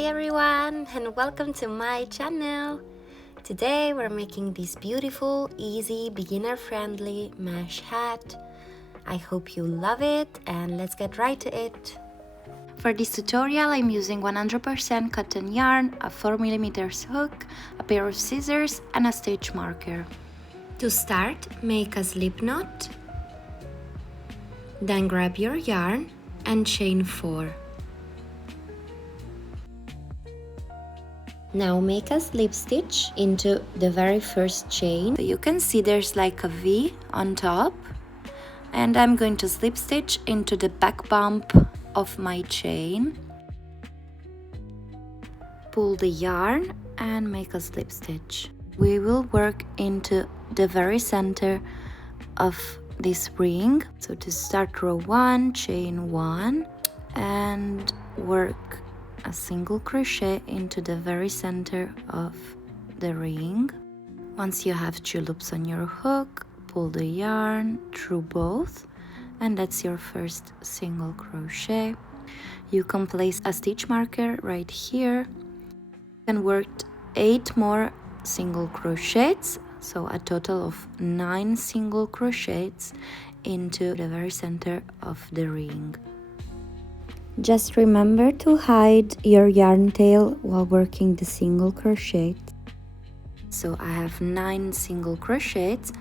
Hi everyone, and welcome to my channel. Today we're making this beautiful, easy, beginner-friendly mesh hat. I hope you love it, and let's get right to it. For this tutorial I'm using 100% cotton yarn, a 4mm hook, a pair of scissors and a stitch marker. To start, make a slip knot, then grab your yarn and chain 4. Now make a slip stitch into the very first chain. You can see there's like a V on top, and I'm going to slip stitch into the back bump of my chain. Pull the yarn and make a slip stitch. We will work into the very center of this ring. So to start row 1, chain 1 and work a single crochet into the very center of the ring. Once you have 2 loops on your hook, pull the yarn through both, and that's your first single crochet. You can place a stitch marker right here and work 8 more single crochets, so a total of 9 single crochets into the very center of the ring. Just remember to hide your yarn tail while working the single crochet. So I have 9 single crochets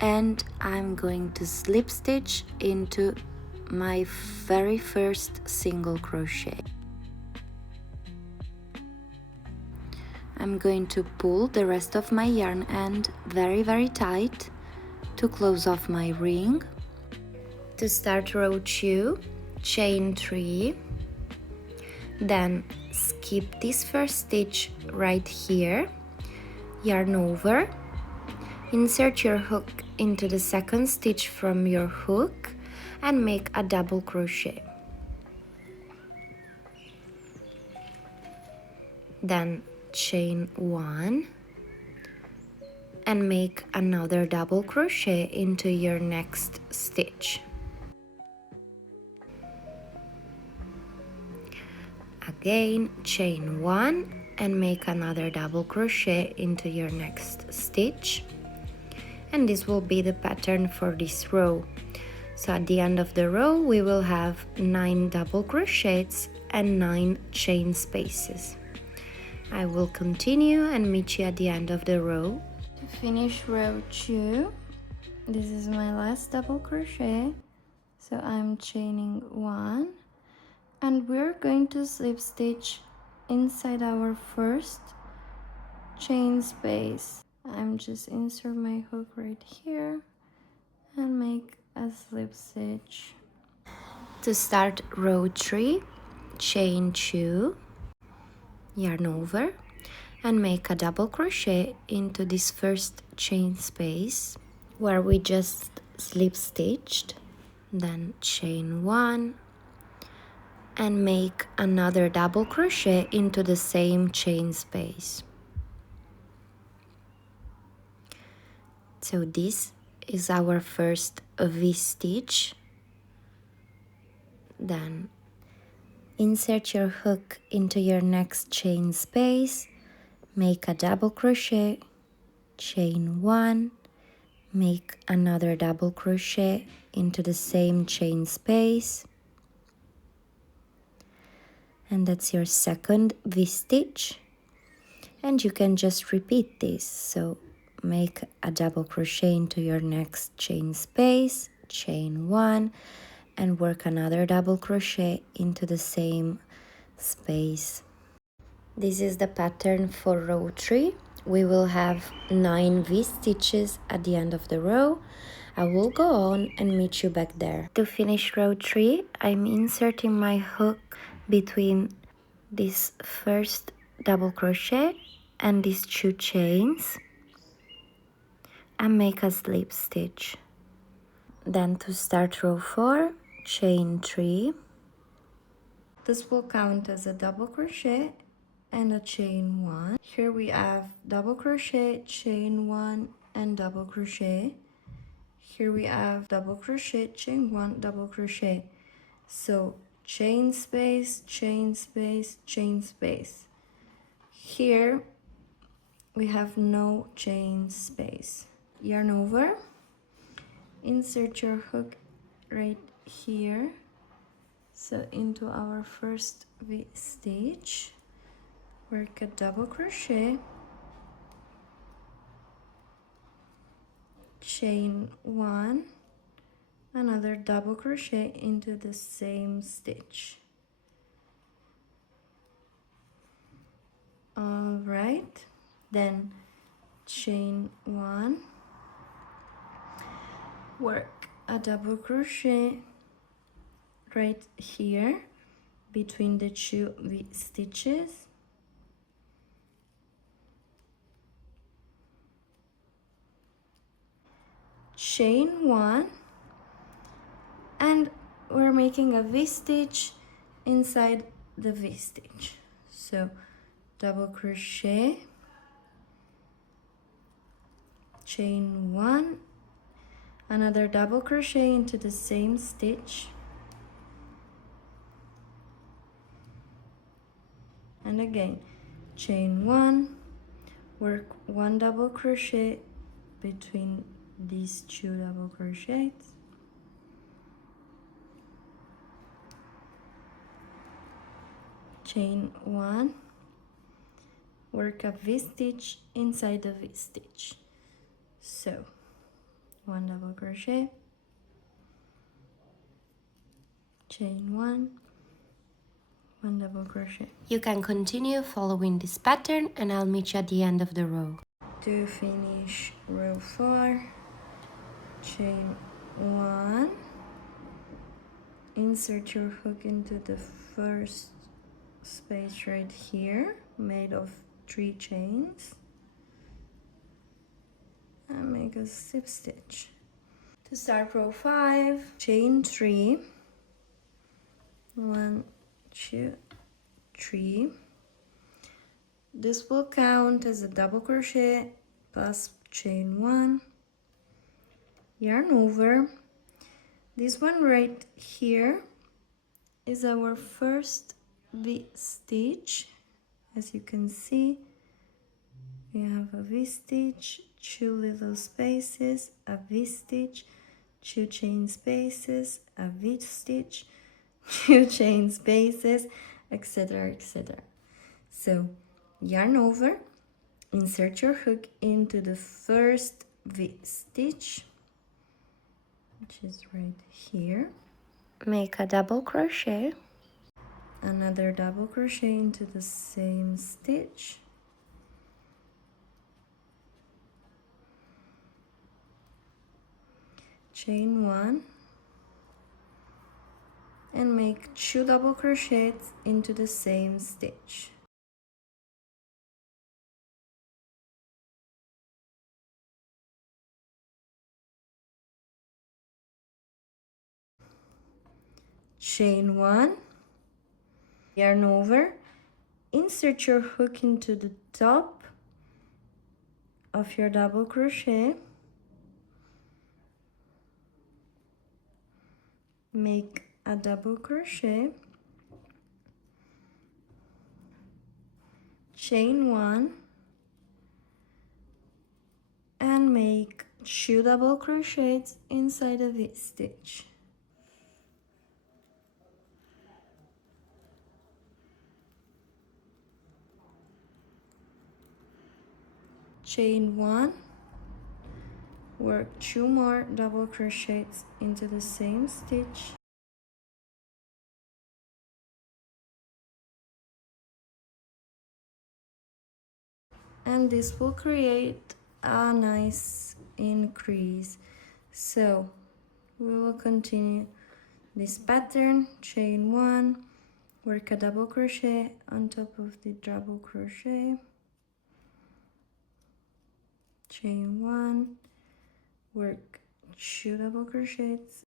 and I'm going to slip stitch into my very first single crochet. I'm going to pull the rest of my yarn end very tight to close off my ring. To start row 2, chain 3, then skip this first stitch right here, yarn over, insert your hook into the second stitch from your hook and make a double crochet. Then chain 1 and make another double crochet into your next stitch. Again, chain 1 and make another double crochet into your next stitch, and this will be the pattern for this row. So at the end of the row we will have 9 double crochets and 9 chain spaces. I will continue and meet you at the end of the row. To finish row 2, this is my last double crochet, so I'm chaining 1. And we're going to slip stitch inside our first chain space. I'm just insert my hook right here and make a slip stitch. To start row 3, chain 2, yarn over and make a double crochet into this first chain space where we just slip stitched, then chain 1 and make another double crochet into the same chain space. So this is our first V-stitch. Then insert your hook into your next chain space, make a double crochet, chain 1, make another double crochet into the same chain space, and that's your second V-stitch, and you can just repeat this. So make a double crochet into your next chain space, chain 1 and work another double crochet into the same space. This is the pattern for row 3. We will have 9 V-stitches at the end of the row. I will go on and meet you back there. To finish row 3, I'm inserting my hook between this first double crochet and these 2 chains and make a slip stitch. Then to start row 4, chain 3. This will count as a double crochet and a chain 1. Here we have double crochet, chain 1 and double crochet. Here we have double crochet, chain 1, double crochet. So chain space, chain space, chain space. Here we have no chain space. Yarn over, insert your hook right here, so into our first V stitch, work a double crochet, chain one, another double crochet into the same stitch. All right, then chain one, work a double crochet right here between the two V stitches, chain one, and we're making a V stitch inside the V stitch. So double crochet, chain one, another double crochet into the same stitch, and again chain one, work one double crochet between these two double crochets, chain one, work a V stitch inside the V stitch. So one double crochet, chain one double crochet. You can continue following this pattern and I'll meet you at the end of the row. To finish row 4, chain one, insert your hook into the first space right here, made of 3 chains, and make a slip stitch. To start row 5, chain 3, 1, 2, 3. This will count as a double crochet plus chain 1, yarn over. This one right here is our first V stitch. As you can see, we have a V stitch, 2 little spaces, a V stitch, 2 chain spaces, a V stitch, 2 chain spaces, etc., etc. So yarn over, insert your hook into the first V stitch, which is right here. Make a double crochet, another double crochet into the same stitch, chain 1, and make 2 double crochets into the same stitch. Chain 1, yarn over, insert your hook into the top of your double crochet, make a double crochet, chain 1, and make 2 double crochets inside of each stitch. Chain 1, work 2 more double crochets into the same stitch, and this will create a nice increase. So we will continue this pattern, chain 1, work a double crochet on top of the double crochet, chain 1, work 2 double crochets,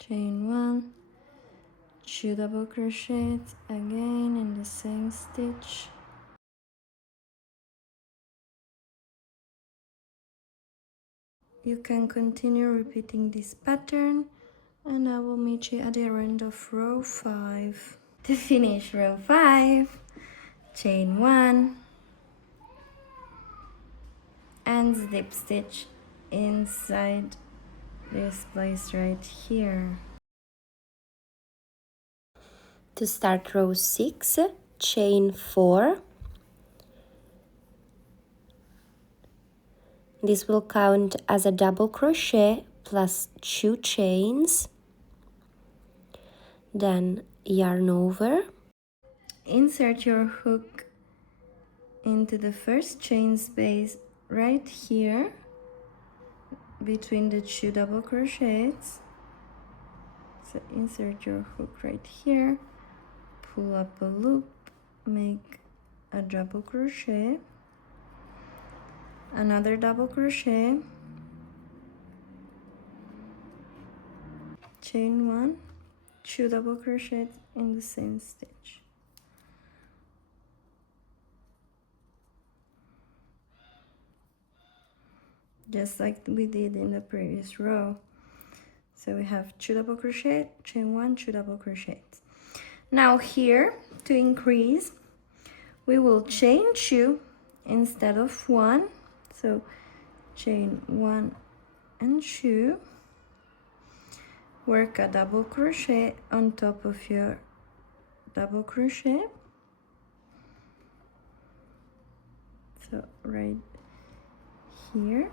chain 1, 2 double crochets again in the same stitch, You can continue repeating this pattern, and I will meet you at the end of row 5. To finish row 5, chain 1 and slip stitch inside this place right here. To start row 6, chain 4. This will count as a double crochet plus 2 chains. Then yarn over. Insert your hook into the first chain space right here between the 2 double crochets. So insert your hook right here, pull up a loop, make a double crochet, another double crochet, chain 1, 2 double crochets in the same stitch. Just like we did in the previous row. So we have 2 double crochet, chain 1, 2 double crochets. Now here, to increase, we will chain 2 instead of 1. So chain 1 and 2. Work a double crochet on top of your double crochet. So right here.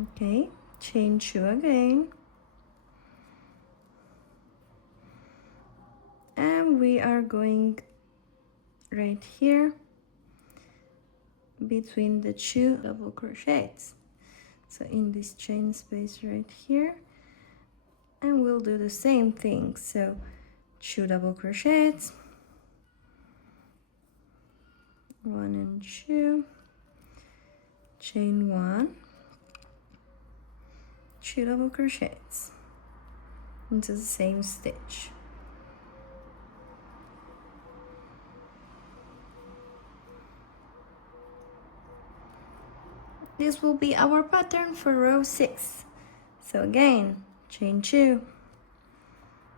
Okay, chain 2 again. And we are going right here between the 2 double crochets. So in this chain space right here. And we'll do the same thing. So 2 double crochets. 1 and 2. Chain 1. 2 double crochets into the same stitch. This will be our pattern for row 6. So again, chain 2,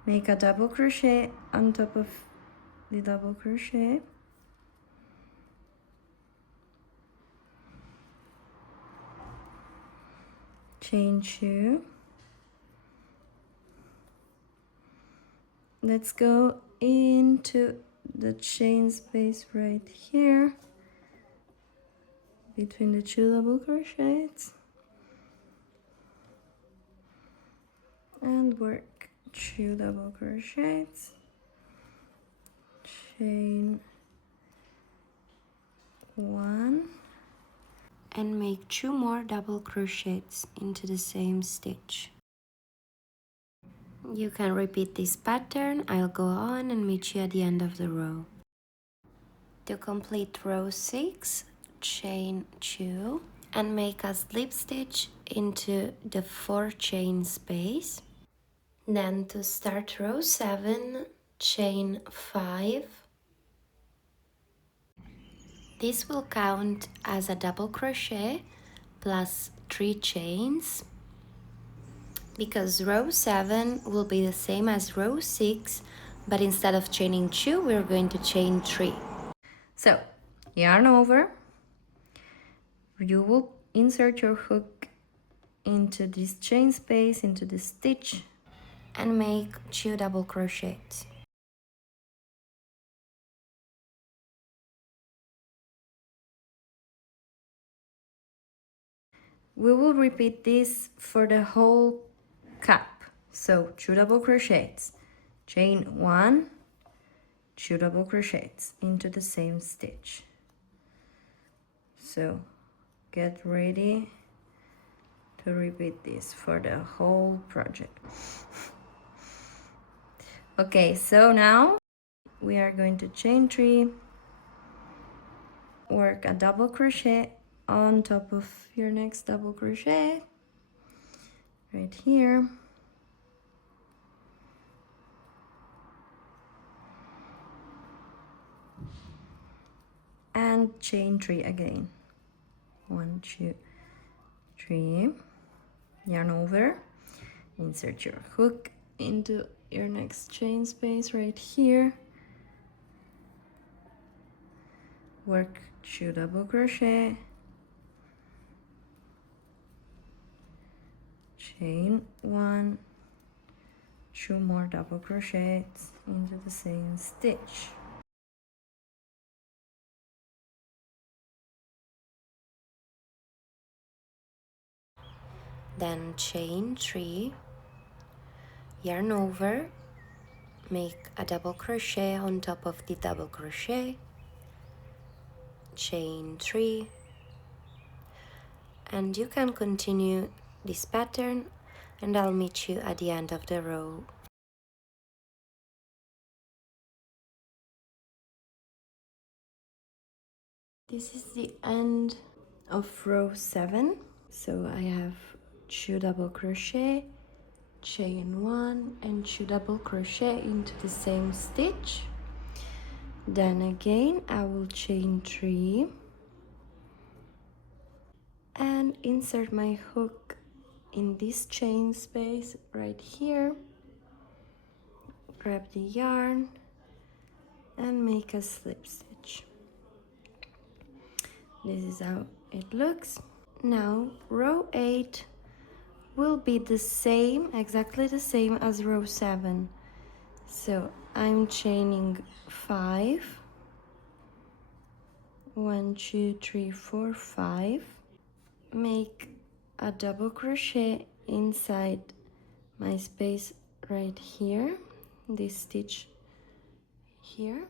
make a double crochet on top of the double crochet, chain 2. Let's go into the chain space right here between the 2 double crochets and work 2 double crochets, chain 1 and make 2 more double crochets into the same stitch. You can repeat this pattern. I'll go on and meet you at the end of the row. To complete row 6, chain 2 and make a slip stitch into the 4 chain space. Then to start row 7, chain 5. This will count as a double crochet plus 3 chains, because row 7 will be the same as row 6, but instead of chaining 2, we're going to chain 3. So yarn over. You will insert your hook into this chain space, into the stitch, and make 2 double crochets. We will repeat this for the whole cap. So 2 double crochets, chain 1, 2 double crochets into the same stitch. So get ready to repeat this for the whole project. Okay, so now we are going to chain 3, work a double crochet on top of your next double crochet right here, and chain 3 again. 1, 2, 3, yarn over, insert your hook into your next chain space right here, work 2 double crochet, chain 1, 2 more double crochets into the same stitch. Then chain 3, yarn over, make a double crochet on top of the double crochet, chain 3, and you can continue this pattern and I'll meet you at the end of the row. This is the end of row 7. So I have 2 double crochet, chain 1 and 2 double crochet into the same stitch. Then again I will chain 3 and insert my hook in this chain space right here, grab the yarn and make a slip stitch. This is how it looks. Now row 8 will be the same, exactly the same as row 7. So I'm chaining 5, 1, 2, 3, 4, 5, make a double crochet inside my space right here, this stitch here,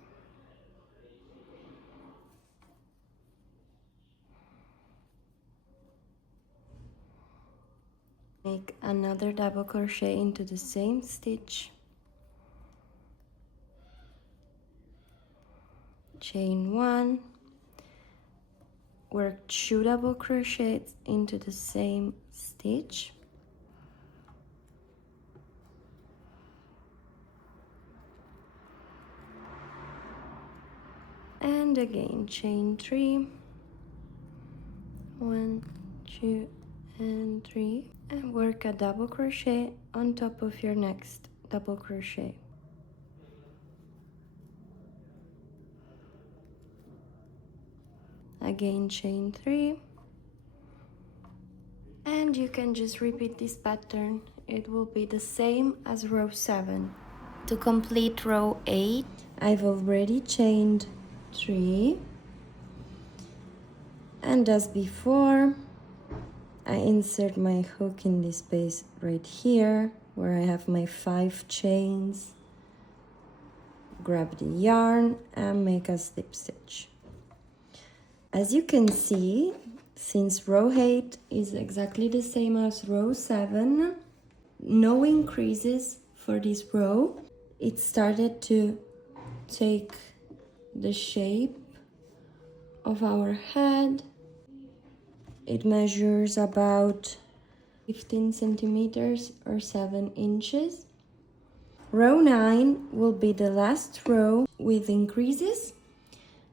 make another double crochet into the same stitch, chain 1, work 2 double crochets into the same stitch, and again chain 3, 1, 2 and 3, and work a double crochet on top of your next double crochet. Again chain 3, and you can just repeat this pattern. It will be the same as row 7. To complete row 8, I've already chained 3, and as before I insert my hook in this space right here where I have my 5 chains, grab the yarn and make a slip stitch. As you can see, since row 8 is exactly the same as row 7, no increases for this row. It started to take the shape of our head. It measures about 15 centimeters or 7 inches. Row 9 will be the last row with increases,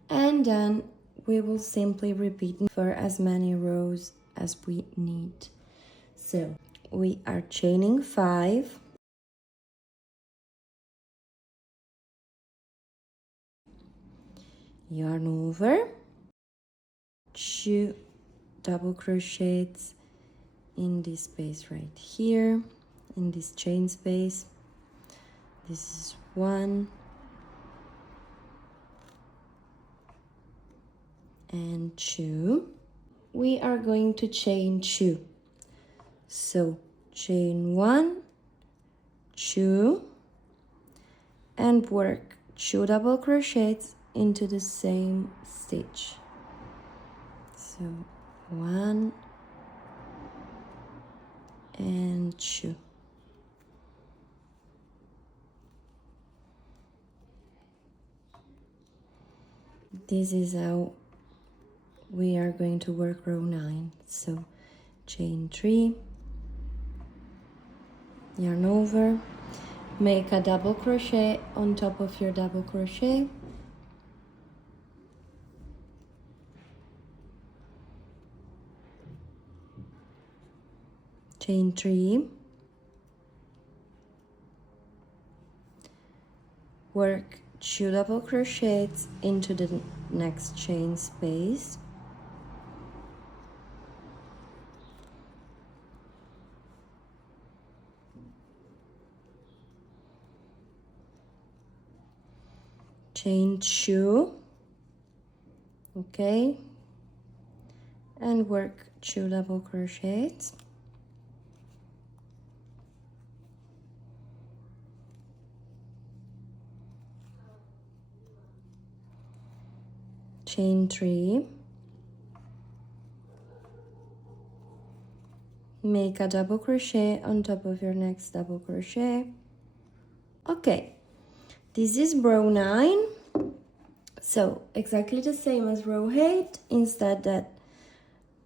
and then we will simply repeat for as many rows as we need. So we are chaining 5, yarn over, 2 double crochets in this space right here, in this chain space. This is 1 and 2. We are going to chain 2. So chain 1, 2, and work 2 double crochets into the same stitch. So 1 and 2. This is how we are going to work row 9. So chain 3, yarn over, make a double crochet on top of your double crochet, chain 3, work 2 double crochets into the next chain space, chain 2, okay, and work 2 double crochets, chain 3, make a double crochet on top of your next double crochet. Okay, this is row 9, so exactly the same as row 8, instead that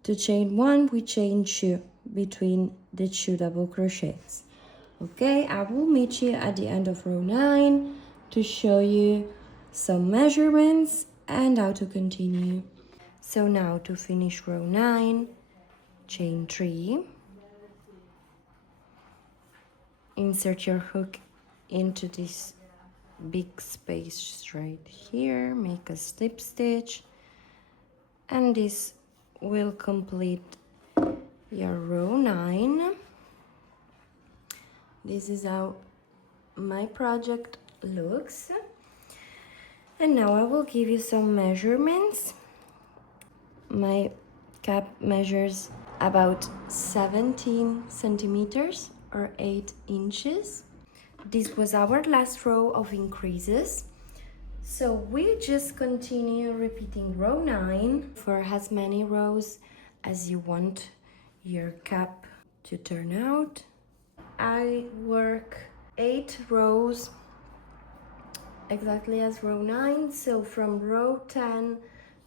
to chain 1 we chain 2 between the 2 double crochets. Okay, I will meet you at the end of row 9 to show you some measurements and how to continue. So now to finish row 9, chain 3, insert your hook into this big space right here, make a slip stitch, and this will complete your row 9. This is how my project looks. And now I will give you some measurements. My cap measures about 17 centimeters or 8 inches. This was our last row of increases. So we just continue repeating row 9 for as many rows as you want your cap to turn out. I work 8 rows exactly as row 9, so from row 10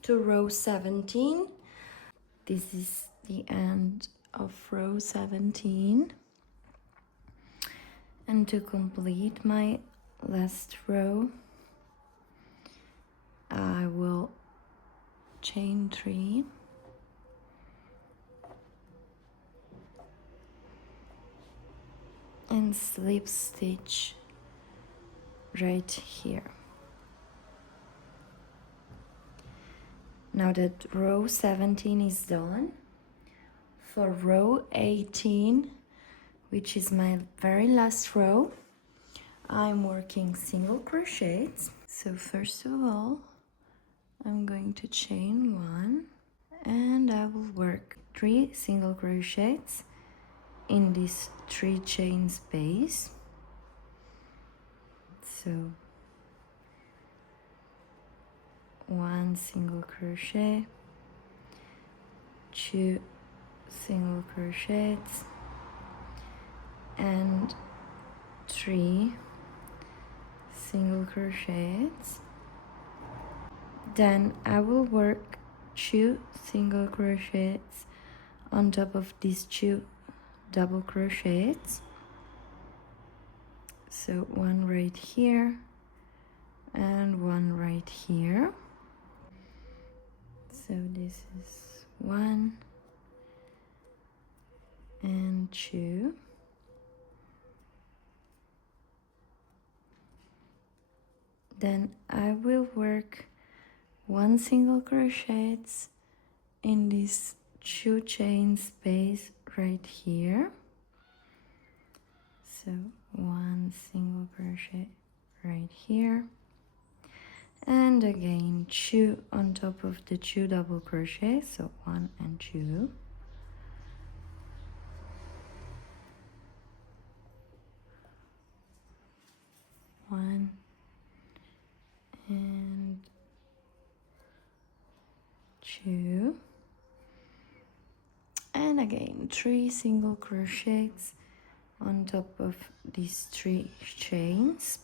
to row 17. This is the end of row 17. And to complete my last row, I will chain 3, and slip stitch right here. Now that row 17 is done, for row 18, which is my very last row, I'm working single crochets. So first of all, I'm going to chain 1, and I will work 3 single crochets in this 3 chain space. So 1 single crochet, 2 single crochets, and 3 single crochets. Then I will work 2 single crochets on top of these 2 double crochets. So 1 right here and 1 right here. So this is 1 and 2. Then I will work 1 single crochet in this 2 chain space right here. So 1 single crochet right here, and again 2 on top of the 2 double crochets, so 1 and 2. One and 2, and again 3 single crochets on top of these 3 chains.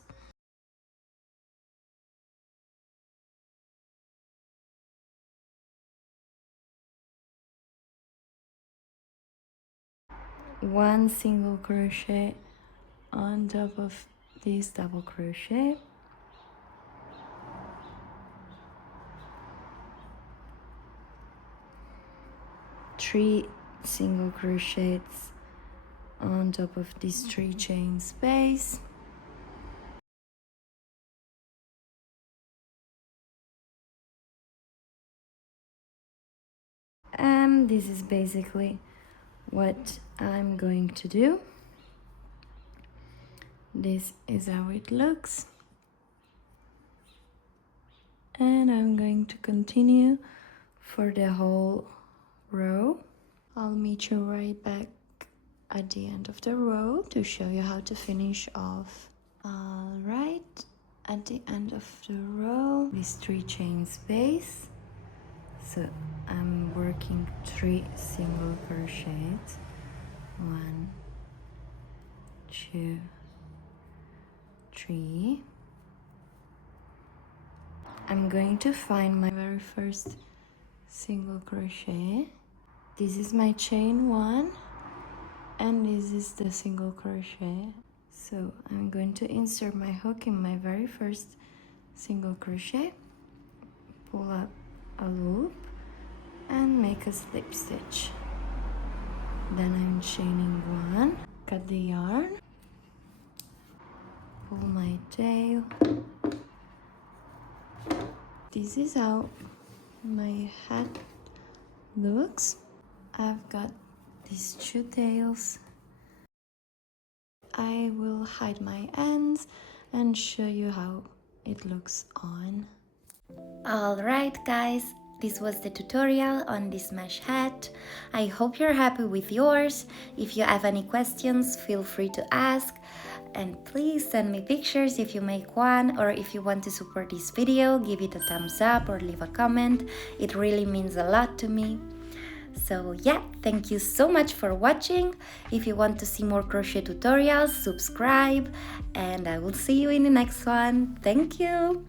One single crochet on top of this double crochet, three single crochets on top of this 3 chain space. And this is basically what I'm going to do. This is how it looks. And I'm going to continue for the whole row. I'll meet you right back at the end of the row to show you how to finish off. All right, at the end of the row, this 3 chain space. So I'm working 3 single crochets. 1, 2, 3. I'm going to find my very first single crochet. This is my chain 1 and this is the single crochet. So I'm going to insert my hook in my very first single crochet, pull up a loop and make a slip stitch. Then I'm chaining 1, cut the yarn, pull my tail. This is how my hat looks. I've got these 2 tails. I will hide my ends and show you how it looks on. Alright guys, this was the tutorial on this mesh hat. I hope you're happy with yours. If you have any questions, feel free to ask. And please send me pictures if you make one, or if you want to support this video, give it a thumbs up or leave a comment. It really means a lot to me. So yeah, thank you so much for watching. If you want to see more crochet tutorials, subscribe, and I will see you in the next one. Thank you!